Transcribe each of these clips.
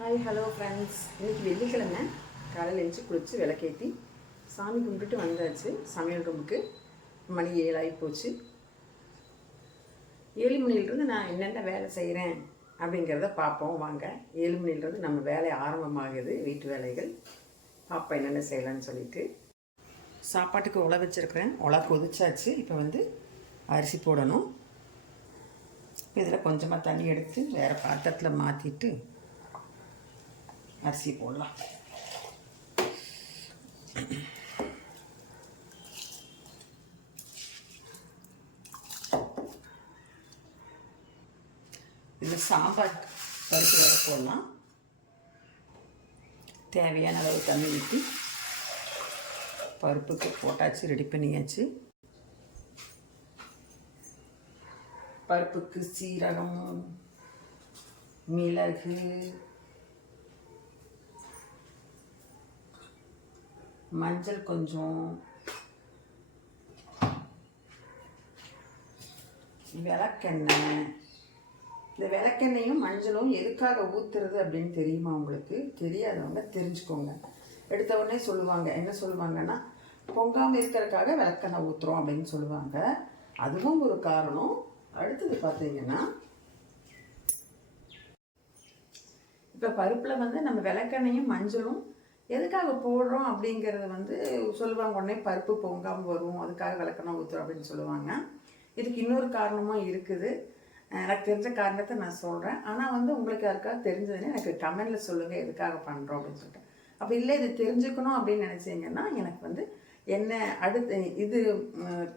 Hi hello friends இன்றைக்கி வெள்ளிக்கிழமை. காலையில் எழுந்து குளித்து விளக்கேற்றி சாமி கும்பிட்டு வந்தாச்சு. சமையல் ரூமுக்கு. மணி ஏழாகி போச்சு. ஏழு மணிலிருந்து நான் என்னென்ன வேலை செய்கிறேன் அப்படிங்கிறத பார்ப்போம் வாங்க. ஏழு மணிலிருந்து நம்ம வேலை ஆரம்பமாகுது. வீட்டு வேலைகள். பார்ப்போம் என்னென்ன செய்யலான்னு சொல்லிட்டு. சாப்பாட்டுக்கு உலை வச்சுருக்கிறேன். உலை கொதிச்சாச்சு. இப்போ வந்து அரிசி போடணும். இதில் கொஞ்சமாக தண்ணி எடுத்து வேறு பாத்திரத்தில் மாற்றிட்டு அரிசி போடலாம். இதில் சாம்பார் பருப்பு வேற போடலாம். தேவையான அளவு தண்ணி ஊற்றி பருப்புக்கு போட்டாச்சு ரெடி பண்ணியாச்சு. பருப்புக்கு சீரகம் மிளகு மஞ்சள் கொஞ்சம். விளக்கெண்ணெய். இந்த விளக்கெண்ணையும் மஞ்சளும் எதுக்காக ஊற்றுறது அப்படின்னு தெரியுமா உங்களுக்கு? தெரியாதவங்க தெரிஞ்சுக்கோங்க. எடுத்த உடனே சொல்லுவாங்க. என்ன சொல்லுவாங்கன்னா பொங்காமல் இருக்கிறதுக்காக விளக்கெண்ணெய் ஊற்றுறோம் அப்படின்னு சொல்லுவாங்க. அதுவும் ஒரு காரணம். அடுத்தது பார்த்தீங்கன்னா இப்போ பருப்பில் வந்து நம்ம விளக்கெண்ணையும் மஞ்சளும் எதுக்காக போடுறோம் அப்படிங்கிறது வந்து சொல்லுவாங்க உடனே பருப்பு பொங்காமல் வரும் அதுக்காக விளக்கணும் ஊற்றுறோம் அப்படின்னு சொல்லுவாங்க. இதுக்கு இன்னொரு காரணமும் இருக்குது. எனக்கு தெரிஞ்ச காரணத்தை நான் சொல்கிறேன் ஆனால் வந்து உங்களுக்கு யாருக்காவது தெரிஞ்சதுன்னு எனக்கு கமெண்டில் சொல்லுங்கள் எதுக்காக பண்ணுறோம் அப்படின்னு சொல்லிட்டு. அப்படி இல்லை இது தெரிஞ்சுக்கணும் அப்படின்னு நினச்சிங்கன்னா எனக்கு வந்து என்ன அடுத்து இது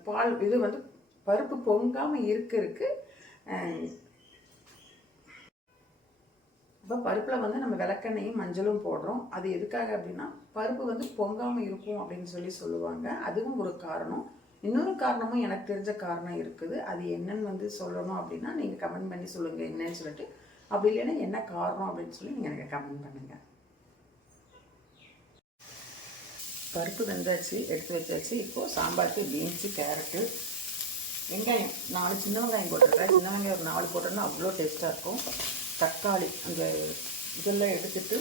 பால் இது வந்து பருப்பு பொங்காமல் இருக்கிறதுக்கு இப்போ பருப்பில் வந்து நம்ம விளக்கெண்ணையும் மஞ்சளும் போடுறோம். அது எதுக்காக அப்படின்னா பருப்பு வந்து பொங்காமல் இருக்கும் அப்படின்னு சொல்லி சொல்லுவாங்க. அதுவும் ஒரு காரணம். இன்னொரு காரணமும் எனக்கு தெரிஞ்ச காரணம் இருக்குது. அது என்னன்னு வந்து சொல்லணும் அப்படின்னா நீங்கள் கமெண்ட் பண்ணி சொல்லுங்கள் என்னன்னு சொல்லிட்டு. அப்படி இல்லைன்னா என்ன காரணம் அப்படின்னு சொல்லி நீங்கள் எனக்கு கமெண்ட் பண்ணுங்கள் பருப்பு வெந்தாச்சு எடுத்து வச்சாச்சு. இப்போது சாம்பாருக்கு பீன்ஸு கேரட்டு வெங்காயம். நாலு சின்ன வெங்காயம் போட்டிருக்கேன். சின்ன வெங்காயம் ஒரு நாலு போட்டோன்னா அவ்வளோ டேஸ்ட்டாக இருக்கும். தக்காளி அந்த இதெல்லாம் எடுத்துட்டு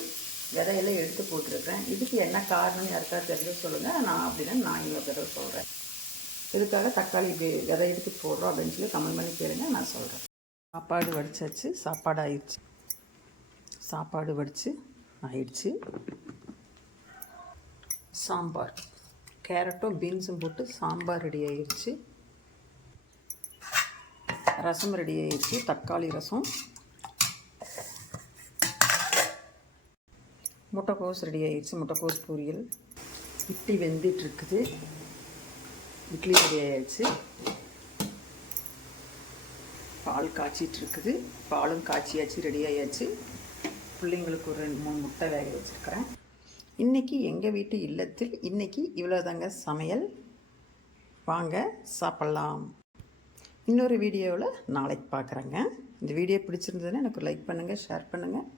விதையெல்லாம் எடுத்து போட்டிருக்கிறேன். இதுக்கு என்ன காரணம் யாருக்காவது தெரிஞ்சு சொல்லுங்கள் நான் அப்படின்னா நான் இன்னொரு தடவை சொல்கிறேன் இதுக்காக தக்காளி விதை எடுத்து போடுறோம். அப்படின்னு சொல்லி கமெண்ட் பண்ணி கேளுங்க நான் சொல்கிறேன் சாப்பாடு வடிச்சாச்சு. சாப்பாடு ஆயிடுச்சு. சாப்பாடு வடித்து ஆயிடுச்சு. சாம்பார். கேரட்டும் பீன்ஸும் போட்டு சாம்பார் ரெடி ஆயிடுச்சு ரசம் ரெடி ஆயிடுச்சு தக்காளி ரசம். முட்டைக்கோஸ் ரெடி ஆகிடுச்சு முட்டைக்கோஸ் பொரியல். இட்லி வெந்துட்டுருக்குது. இட்லி ரெடி ஆகிடுச்சு பால் காய்ச்சிட்ருக்குது பாலும் காய்ச்சியாச்சு ரெடி ஆகியாச்சு பிள்ளைங்களுக்கு ஒரு ரெண்டு மூணு முட்டை வேக வச்சுருக்கிறேன். இன்றைக்கி எங்கள் வீட்டு இல்லத்தில் இன்றைக்கி இவ்வளோதாங்க சமையல். வாங்க சாப்பிட்லாம். இன்னொரு வீடியோவில் நாளைக்கு பார்க்குறேங்க. இந்த வீடியோ பிடிச்சிருந்ததுன்னா எனக்கு லைக் பண்ணுங்கள் ஷேர் பண்ணுங்கள்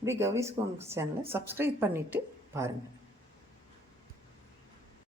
இப்படி கவிஸ் கோன் சேனலை சப்ஸ்கிரைப் பண்ணிவிட்டு பாருங்கள்